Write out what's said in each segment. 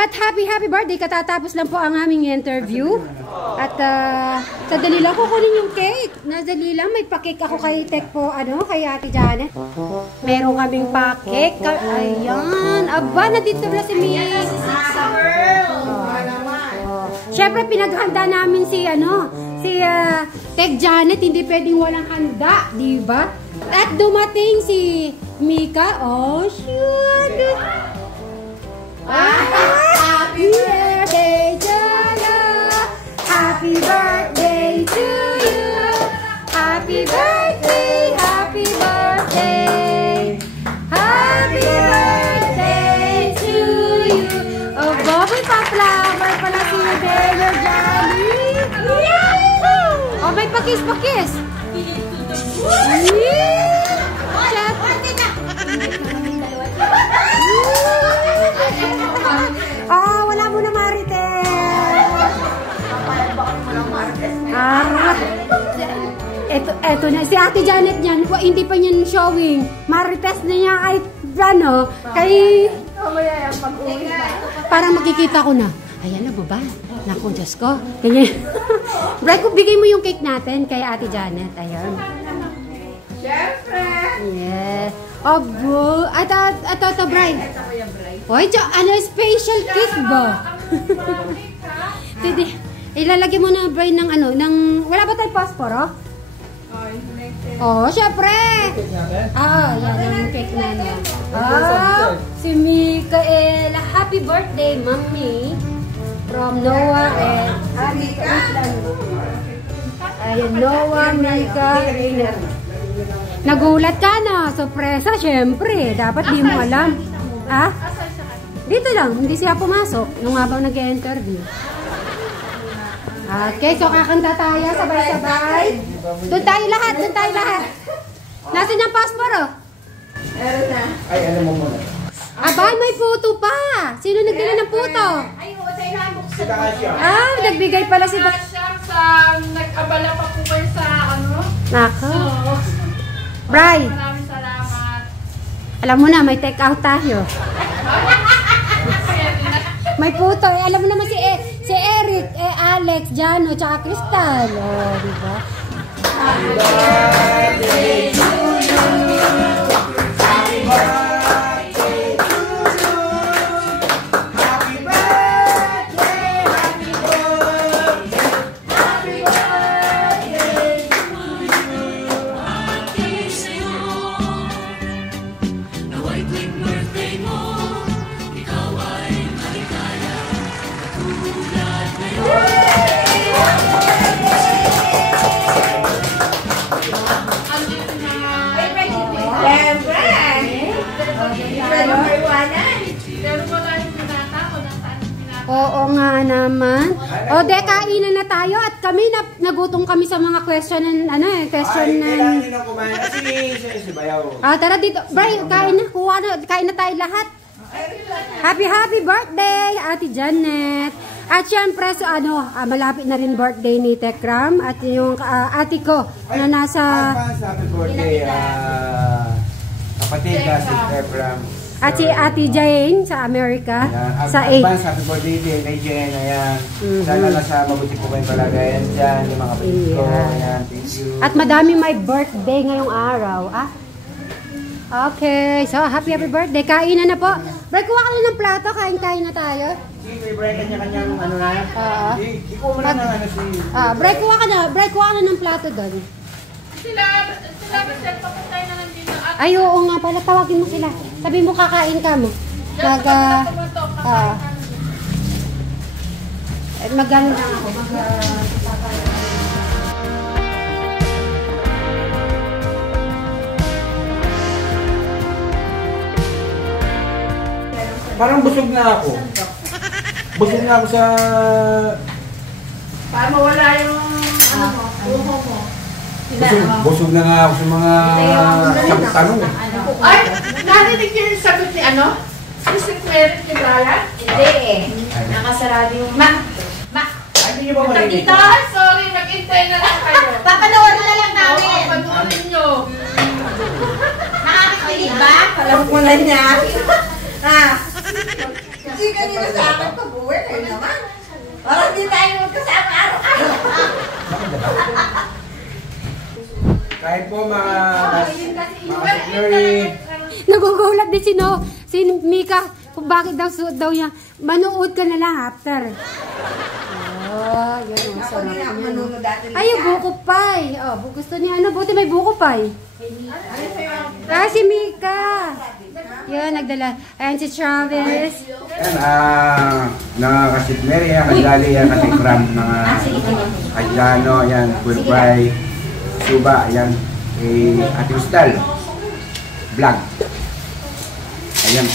At happy birthday, katatapos lang po ang aming interview. At sadali lang kukunin yung cake. Nadali lang, may pa-cake ako kay Tek po, kay Ate Janet. Meron kaming pa-cake. Ayan, aba, nandito na si Mia. Siyempre, pinaghanda namin si Tek Janet, hindi pwedeng walang handa, di ba? At dumating si Mika. Oh, shoot! Happy birthday, Jana! Happy birthday to you! Happy birthday, happy birthday! Happy birthday to you! Oh, may pa-flower pala si Taylor Johnny! Oh, may pakis-pakis! Wala mo na Marites. Eto na. Si Ate Janet niyan, hindi pa niyan showing. Marites na niya parang makikita ko na. Ayan na, baba. Naku, Diyos ko. Bray, bigay mo yung cake natin kay Ate Janet. Ayan. Siyempre. Yes. Oh, bro. Ito, Bray. Hoy, special cake ba? Ilalagay mo na, Bray, ng wala ba tayong posporo? Oh, syempre. Yan yung cake namin. Si Mikaela. Happy birthday, Mommy. From Noah and Ayan, Noah, Mika. Nagulat ka na. Sorpresa, syempre. Dapat di mo alam. Dito lang. Hindi siya pumasok nung habang nag-interview. Okay, so kakanta tayo. Sabay-sabay. Doon tayo lahat. Nasaan yung pasporo? Meron na. Ay, alam mo muna. Abay, may puto pa. Sino nagdala ng puto? Ay, sa ilang buksan. Nagbigay pala si nag-abala pa po kayo sa Nako. Bray. Maraming salamat. Alam mo na, may take out tayo. May puto. Alam mo naman si Eric, Alex, Jano, tsaka Crystal. Oh, diba? Happy birthday to you. Happy birthday. Oo nga naman. O, kainan na tayo at kami nagutom kami sa mga question ng question ng... Kailangan nyo na kumain na si Bayaw. Tara dito. Brian, kain na tayo lahat. Happy birthday, Ate Janet. At syempre, malapit na rin birthday ni Tekram at yung ate ko na nasa... Happy birthday, kapatid na si Tekram. At si Ate Jane sa Amerika. Sa advance happy birthday din kay Jane. Ayan. Sana nasa mabuti po kayong palagayan dyan. Yung mga kapatid ko. Ayan. Thank you. At madami may birthday ngayong araw. Okay. So, happy birthday. Kainan na po. Bray, kuha ka na ng plato. Kain na tayo. May break kanya-kanyang na. Ikaw mo na Bray, kuha ka na ng plato doon. Sila Michelle, papatay na lang dito. Ay, oo nga pala. Tawagin mo sila. Sabi mo kakain ka mo. Mag-ano lang ako. Parang busog na ako. Busog na ako sa... Para mawala yung buho mo. Busog na nga ako sa mga tanong. Ay, narinig niyo yung sagot ni Si Mary ni Brian? Hindi Nakasarado yung Hindi niyo ba marinig? Dito, sorry, mag-intay na lang kayo. Papanoorin na lang namin. Oo, panoorin nyo. Nakakakilig ba? Palang pula niya. Hindi ka kanina sa akin pag-uwi. Kayo naman. Parang di tayo magkasama araw-araw. Kahit po mga Mary. Nagugulat din si Mika kung bakit daw suot daw niya. Manood ka na lang after. Oh, yun ang sarap niya. Ay, yung buko pie. Oh, gusto niya ano, buti may buko pie. Si Mika. Yun, nagdala. Ayan si Travis. Yan, nakakasit Mary, kajali yan, katikram, mga kajano, yan, full fry, suba, yan, Ate Ustal, vlog. Ayan,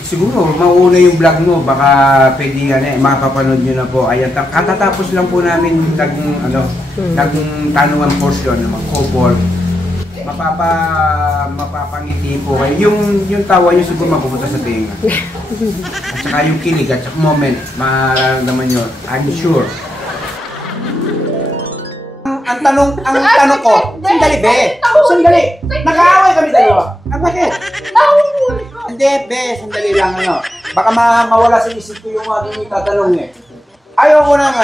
siguro, mauna yung vlog mo, baka pwede yan makapanood nyo na po. Ayan, katatapos lang po namin nagtanungan portion ng mga couple. Mapapangiti po kayo. Yung tawa nyo siguro mapupunta sa tinga. At saka yung kilig at saka moment, mararamdaman nyo, I'm sure. Ang tanong ko, sandali be, sandali, nag-aaway kami dalawa. Bakit? Hindi be, sandali lang baka mawala sa isip ko yung aking itatanong Ayaw ko ng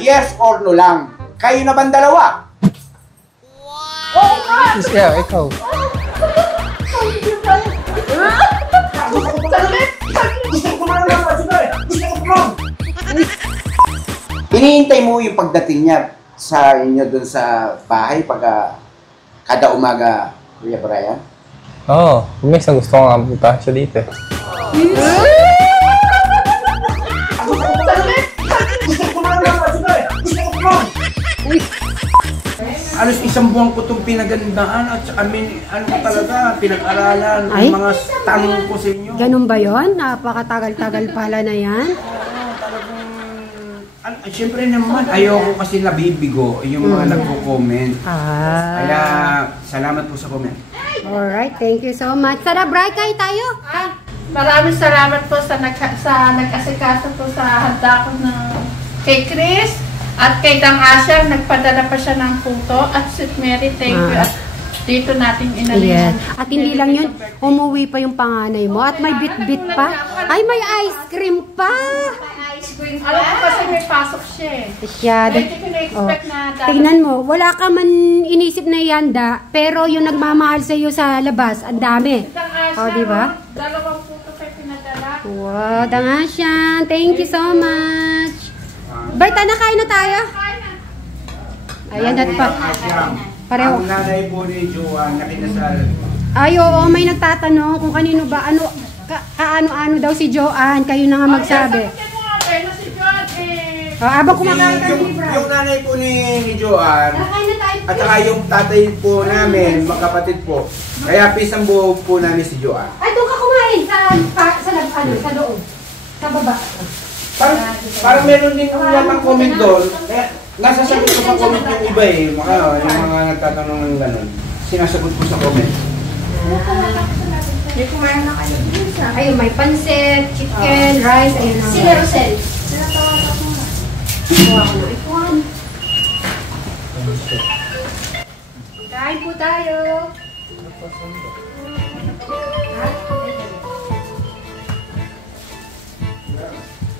yes or no lang. Kayo na ba dalawa? Yeah, ikaw. Hinihintay mo yung pagdating niya sa inyo dun sa bahay pag kada umaga, Kuya Brian? Oo, minsan gusto ko nga punta siya dito. Alos isang buwan ko itong pinagandaan at talaga, pinag-aralan, yung mga tanong ko sa inyo. Ganun ba yun? Napakatagal-tagal pala na yan? Siyempre naman, ayoko kasi nabibigo yung mga nagko-comment. Kaya, salamat po sa comment. Alright, thank you so much. Sarah, Bray, kain tayo. Maraming salamat po sa nag-asikaso po sa handa ko kay Chris. At kay Dang Asya, nagpadala pa siya ng puto. At Sweet Mary, thank you. At dito natin inalihan. At hindi lang yun, umuwi pa yung panganay mo. At may bit-bit pa. Ay, may ice cream pa. Alam ko kasi may pasok siya. Hindi ko na-expect na tingnan mo, wala ka man inisip na ihanda, pero yung nagmamahal sa iyo sa labas, ang dami. Di ba? Dalawang puto kayo pinadala. Wow, Dang Asya. Thank you so much. Berta, na kain na tayo. Ayan, at pa. Pareho. Ang nanay po ni Joanne na kinasal. Ay, oo, may nagtatanong kung kanino ba, kaano-ano daw si Joanne. Kayo na nga magsabi. Abang kumakain kami ni Brian. Yung nanay po ni Joanne, at saka yung tatay po namin, magkapatid po. Kaya pisang buo po namin si Joanne. Ay, doon ka kumain sa loob. Sa baba. Parang meron din yung comment doon. Nasasagot ko sa comment yung iba yung mga nagtatanong ng gano'n. Sinasagot ko sa comment. May kumain na kayo. Ayun, may pansit, chicken, rice, ayun na. Sila Rosel. Kuha ko na ikuan. Kain po tayo.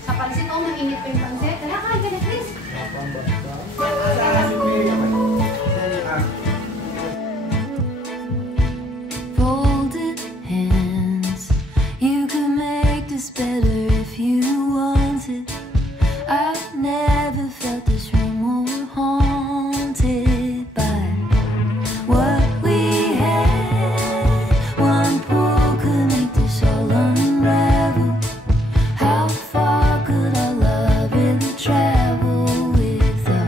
Sa pansit, mainit pa yung pansit. Tara, kain ka na, Chris. Folded hands, you could make this better if you wanted. I've never felt this room more haunted by what we had. One pull could make this all unravel. How far could our love really travel with a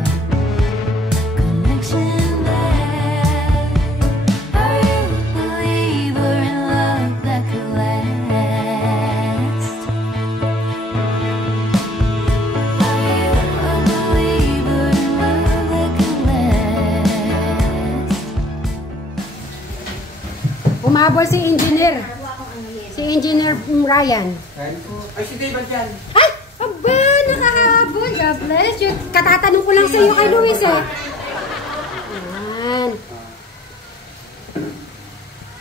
connection there? Are you a believer in love that could last? Umabol si Engineer. Si Engineer Ryan. Ay, si David yan. Ay! Aba! Nakahabol! God bless you. Katatanong ko lang sa iyo kay Luis eh. Ayan.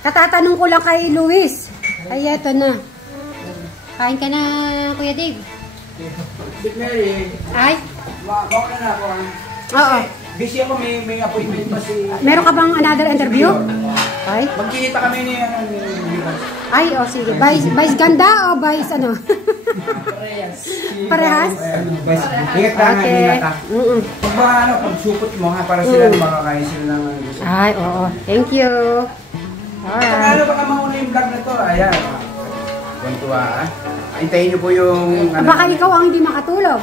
Katatanong ko lang kay Luis. Ay, eto na. Kain ka na, Kuya Dave. Big Mary, Ay, mauna na ako. oo. Busy ako, may appointment pa si... Meron ka bang another interview? Ay, Magkikita kami ni ay, oh, sige. Vice ganda o vice ano? Parehas? Ingat ka nga, Okay. ingat ka. Pag ba, pag supot mo ha, para sila makakain sila ng gusto. Ay, oo. Thank you. Alright. Baka mauna yung vlog na to. Ayan. Kuntuwa ha. Hintayin niyo po yung... Baka ikaw ang hindi makatulog.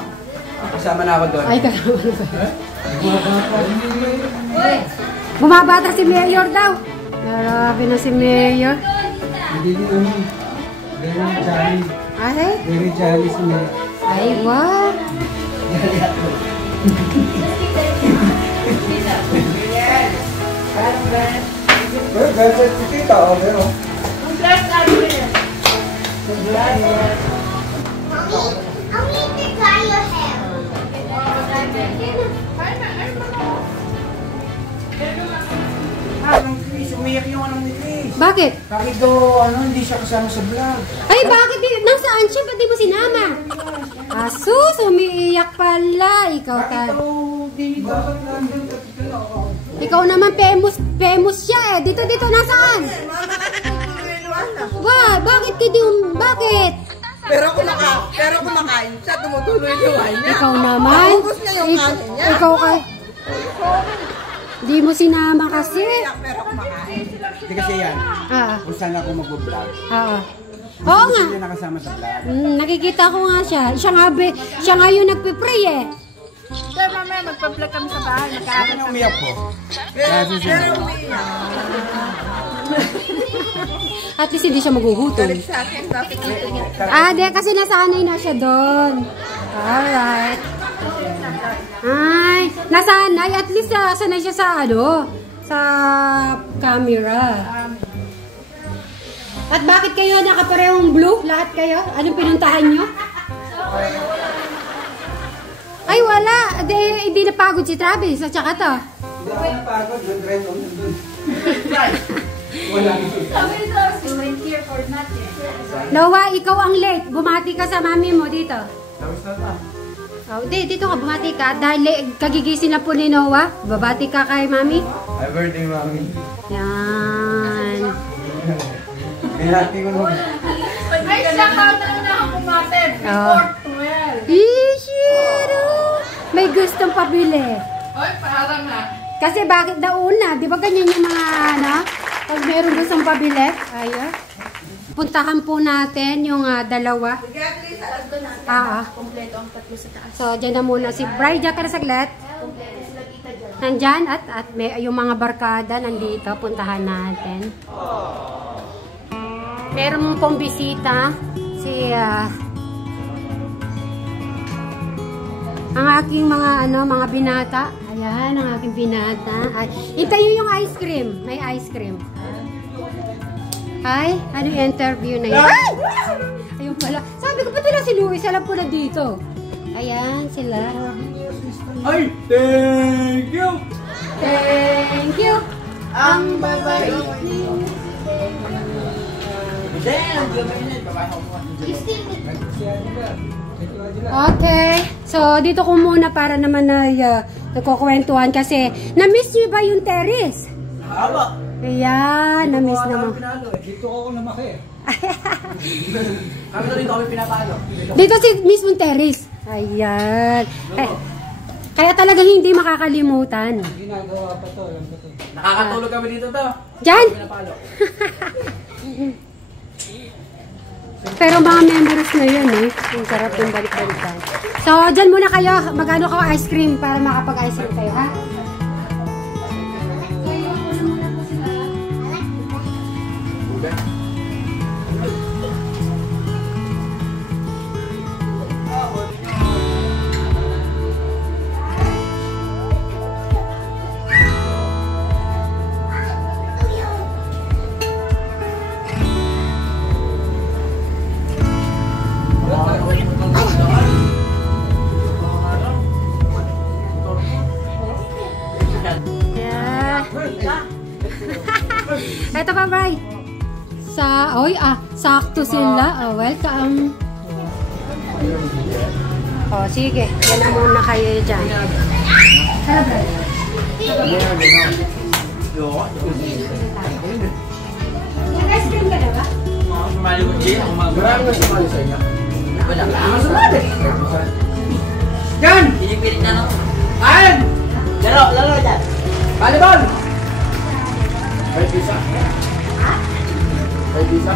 Kasama na ako doon. Ay, kasama ba? Bumabata si Mayor daw. Grabe na si Mayor. Ay, Very jolly si Mary. ay, wow. Well, better to kita, o pero... Anong Chris? Umiyak yung anong ni Chris. Bakit? Bakit daw, hindi siya kasama sa vlog? Ay, bakit? Nasaan siya? Ba't di mo sinama? Asus, umiiyak pala. Ikaw ka. Di dapat nandun ka. Ikaw naman, famous siya eh. Dito, nasaan? Wah, bakit ka di bakit? Pero kumakain siya, tumutuloy yung wine niya. Ikaw naman. Ubus na yung kanin niya. Ikaw ka. Di mo sinama kasi. Pero kumakain. Hindi kasi yan. Kung saan ako mag-vlog. Oo nga. Hindi nakasama sa vlog. Nakikita ko nga siya. Siya nga yung nagpipray eh. Kaya mamaya magpa-vlog kami sa bahay. Bakit na umiyak po? Pero umiiyak. At least hindi siya magugutom. Galit sa akin, bakit dito niya? Di kasi nasanay na siya doon. Alright. Ay, nasanay. At least sanay siya sa sa camera. At bakit kayo nakaparehong blue? Lahat kayo? Anong pinuntahan nyo? Ay, wala. Hindi napagod si Travis at saka to. Hindi ako napagod. Doon, doon. Wala. Noah, ikaw ang late. Bumati ka sa mami mo dito. Dito ka, bumati ka. Dahil kagigising na po ni Noah. Babati ka kay mami. Happy birthday, mami. Yan. Binati ko naman. Ay, siya ka na ako kumate. Before 12. Ishiro! May gustong pabili. Oy, parang na. Kasi bakit daw una? Di ba ganyan yung mga pag meron gustong pabili? Ayun. Puntahan po natin yung dalawa. Kompleto ang tatlo sa taas. So, dyan na muna si Bride Jack na saglit. Nandyan at may, yung mga barkada nandito. Puntahan natin. Meron pong bisita si ang aking mga binata. Ayan, ang aking binata. Hintayin yung ice cream. May ice cream. Hi, ano yung interview na yun? Ay! Ayun pala. Sabi ko, ba't wala si Louis? Alam ko na dito. Ayan, sila. Ay, thank you! Thank you! Ang babay. Okay. So, dito ko muna para naman na nagkukwentuhan kasi na-miss niyo ba yung terrace? Aba! Ayan, na-miss naman. Dito ako namaki. Kami na rin kami pinapalo. Dito si Miss Terrace. Ayan. Kaya talagang hindi makakalimutan. Ginagawa pa to, alam ko to. Nakakatulog kami dito to. Diyan! Pero mga members na yun eh. Ang sarap yung balik-balikan. So, dyan muna kayo. Magano ka ice cream para makapag-ice cream kayo, ha? Ito pa, Bray. Sakto sila. Oh, welcome. Oh, sige. Yan na muna kayo dyan. Tara, Brian. Nag-ice cream ka na ba? Marami na sumali sa inyo. Wala ka. Ang sumali. Yan! Pinipilit na no? Ayan! Laro dyan. Volleyball! May visa? May visa?